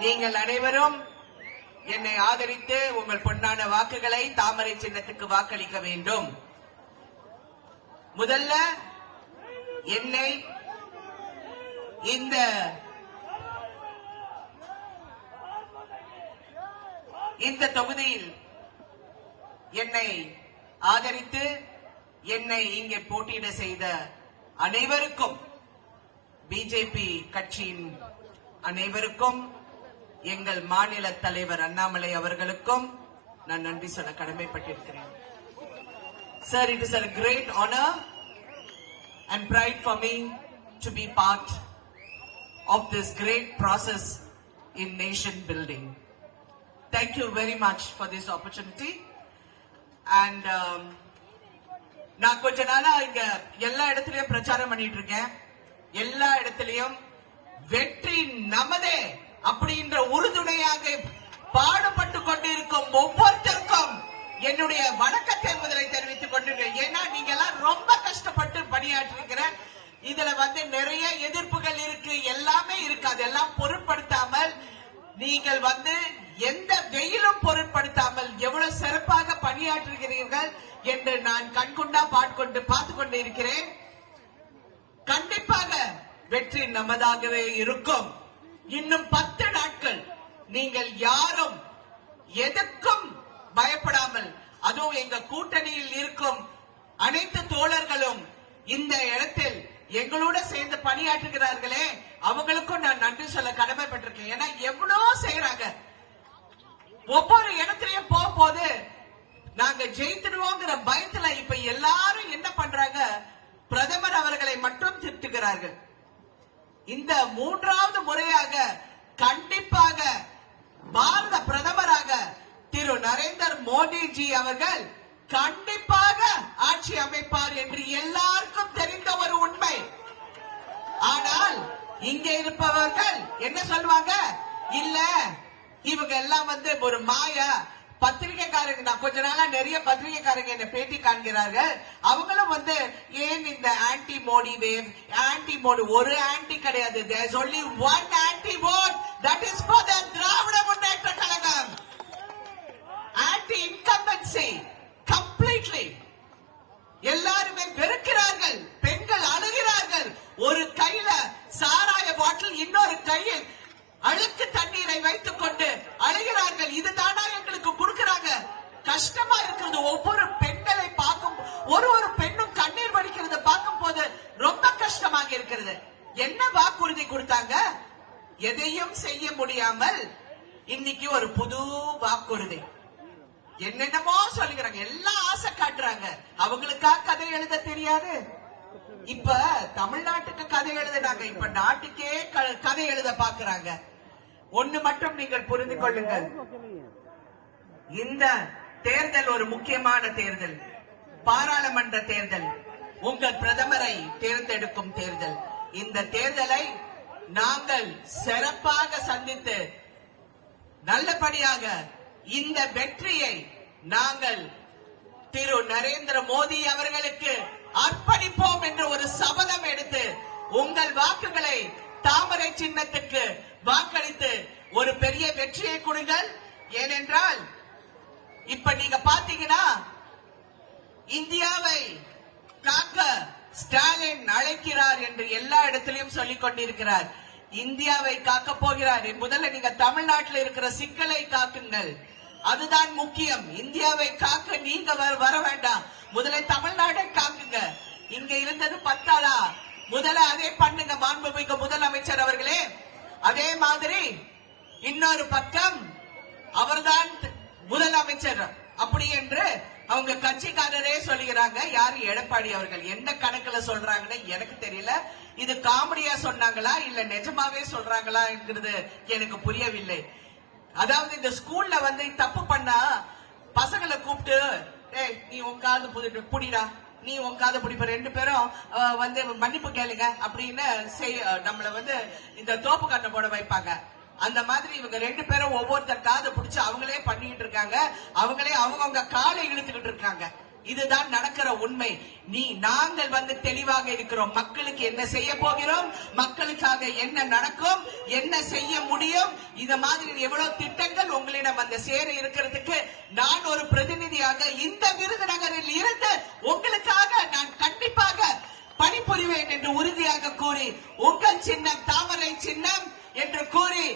நீங்கள் அனைவரும் என்னை ஆதரித்து உங்கள் பொன்னான வாக்குகளை தாமரை சின்னத்துக்கு வாக்களிக்க வேண்டும். முதல்ல என்னை இந்த இந்த தொகுதியில் என்னை ஆதரித்து என்னை இங்கே போட்டியிட செய்த அனைவருக்கும் பிஜேபி கட்சியின் அனைவருக்கும் எங்கள் மாநில தலைவர் அண்ணாமலை அவர்களுக்கும் நான் நன்றி சொல்ல கடமைப்பட்டிருக்கிறேன் sir it is a great honour and pride for me to be part of this great process in nation building thank you very much for this opportunity and நான் கொஞ்ச நாளா இங்க எல்லா இடத்துலயும் பிரச்சாரம் பண்ணிட்டு இருக்கேன் எல்லா இடத்துலயும் வெற்றி நமதே அப்படின்ற உறுதுணையாக பாடுபட்டு கொண்டிருக்கும் ஒவ்வொருத்தருக்கும் என்னுடைய வணக்கத்தை முதலை தெரிவித்துக் கொண்டிருக்கேன் ஏன்னா நீங்க எல்லாம் ரொம்ப கஷ்டப்பட்டு பணியாற்றிருக்கிற இதுல வந்து நிறைய எதிர்ப்புகள் இருக்கு எல்லாமே இருக்கு அதெல்லாம் பொருட்படுத்தாமல் நீங்கள் வந்து எந்த வெயிலும் பொருட்படுத்தாமல் எவ்வளவு சிறப்பாக பணியாற்றுகிறீர்கள் என்று நான் கண்கொண்டா பாட்கொண்டு பார்த்து கொண்டு இருக்கிறேன் கண்டிப்பாக வெற்றி நமதாகவே இருக்கும். இன்னும் பத்து நாட்கள் நீங்கள் யாரும் எதற்கும் பயப்படாமல் அதுவும் எங்க கூட்டணியில் இருக்கும் அனைத்து தோழர்களும் இந்த இடத்தில் எங்களோட சேர்ந்து பணியாற்றுகிறார்களே. அவங்களுக்கும் நான் நன்றி சொல்ல கடமைப்பட்டிருக்கேன். ஏன்னா எவ்வளவு செய்யறாங்க ஒவ்வொரு இடத்துலயும் போகும்போது நாங்க ஜெயித்துடுவோங்கிற பயத்துல இப்ப எல்லாரும் என்ன பண்றாங்க? பிரதமர் அவர்களை மட்டும் திட்டுகிறார்கள் இந்த மூன்றாவது முறையாக கண்டிப்பாக பாரத பிரதமராக திரு நரேந்திர மோடிஜி அவர்கள் கண்டிப்பாக ஆட்சி அமைப்பார் என்று எல்லாருக்கும் தெரிந்த ஒரு உண்மை. ஆனால் இங்க இருப்பவர்கள் என்ன சொல்லுவாங்க இல்ல இவங்க எல்லாம் வந்து ஒரு மாயா பத்திரிகைக்காரங்க நான் கொஞ்ச நாளா நிறைய பத்திரிகைக்காரங்க என்ன பேட்டி காண்கிறார்கள். அவங்களும் வந்து ஏன் இந்த anti Modi wave anti Modi ஒரு ஆன்டி கிடையாது. தேர்ஸ் ஒன் ஆன்டி மோடி கஷ்டமா ஒவ்வொரு பெண்களை பார்க்கும் ஒரு ஒரு பெண்ணும் கண்ணீர் வடிக்கிறத பார்க்கும் போது ரொம்ப கஷ்டமாக இருக்கிறது. என்ன வாக்குறுதி கொடுத்தாங்க? எதையும் செய்ய முடியாமல் இன்னைக்கு ஒரு புது வாக்குறுதி. என்னென்னமோ சொல்லுகிறாங்க. எல்லாம் ஆசை காட்டுறாங்க. அவங்களுக்கா கதை எழுத தெரியாது. இப்ப தமிழ்நாட்டுக்கு கதை எழுதுனாங்க. இப்ப நாட்டுக்கே கதை எழுத பாக்குறாங்க ஒண்ணு மட்டும் நீங்கள் புரிந்து கொள்ளுங்கள். இந்த தேர்தல் ஒரு முக்கியமான தேர்தல். பாராளுமன்ற தேர்தல். உங்கள் பிரதமரை தேர்ந்தெடுக்கும் தேர்தல். இந்த தேர்தலை நாங்கள் சிறப்பாக சந்தித்து நல்லபடியாக இந்த வெற்றியை நாங்கள் திரு நரேந்திர மோடி அவர்களுக்கு அர்ப்பணிப்போம் என்று ஒரு சபதம் எடுத்து உங்கள் வாக்குகளை தாமரை சின்னத்துக்கு வாக்களித்து ஒரு பெரிய வெற்றியை கொடுங்கள். ஏனென்றால் இப்ப நீங்க பாத்தீங்கன்னா இந்தியாவை காக்க ஸ்டாலின் அழைக்கிறார் என்று எல்லா இடத்திலையும் சொல்லிக் கொண்டிருக்கிறார். இந்தியாவை காக்க போகிறார் முதல்ல நீங்க தமிழ்நாட்டில் இருக்கிற சிக்கலை காக்குங்கள். அதுதான் முக்கியம். இந்தியாவை காக்க நீங்க வர வர வேண்டாம். முதல்ல தமிழ்நாடை காக்குங்க. இங்க இருந்தது பத்தாளா முதல்ல அதே பண்ணுங்க மாண்புமிகு முதலமைச்சர் அவர்களே. அதே மாதிரி இன்னொரு பக்கம் அவர்தான் முதலமைச்சர் அப்படி என்று அவங்க கட்சிக்காரரே சொல்லுகிறாங்க. யாரு? எடப்பாடி அவர்கள். எந்த கணக்குல சொல்றாங்கன்னு எனக்கு தெரியல. இது காமெடியா சொன்னாங்களா? இல்ல நிஜமாவே சொல்றாங்களா என்கிறது எனக்கு புரியவில்லை. அதாவது இந்த ஸ்கூல்ல வந்து தப்பு பண்ணா பசங்களை கூப்பிட்டு ஏய் நீ உன் காது புடி- புடிடா. நீ உன் காதை பிடிப்ப ரெண்டு பேரும் வந்து மன்னிப்பு கேளுங்க அப்படின்னு செய் நம்மள வந்து இந்த தோப்பு கண்ணை போட வைப்பாங்க. அந்த மாதிரி இவங்க ரெண்டு பேரும் ஒவ்வொருத்தர் காதை பிடிச்சு அவங்களே பண்ணிக்கிட்டு இருக்காங்க. அவங்களே அவங்கவுங்க காலை இழுத்துக்கிட்டு இருக்காங்க. இதுதான் நடக்கிற உண்மை. நீ நாங்கள் வந்து தெளிவாக இருக்கிறோம். மக்களுக்கு என்ன செய்ய போகிறோம்? மக்களுக்காக என்ன நடக்கும்? என்ன செய்ய முடியும்? இந்த மாதிரி எவ்வளவு திட்டங்கள் உங்களிடம் வந்து சேர இருக்கிறதுக்கு நான் ஒரு பிரதிநிதியாக இந்த விருதுநகரில் இருந்து உங்களுக்காக நான் கண்டிப்பாக பணிபுரிவேன் என்று உறுதியாக கூறி உங்கள் சின்னம் தாமரை சின்னம் என்று கூறி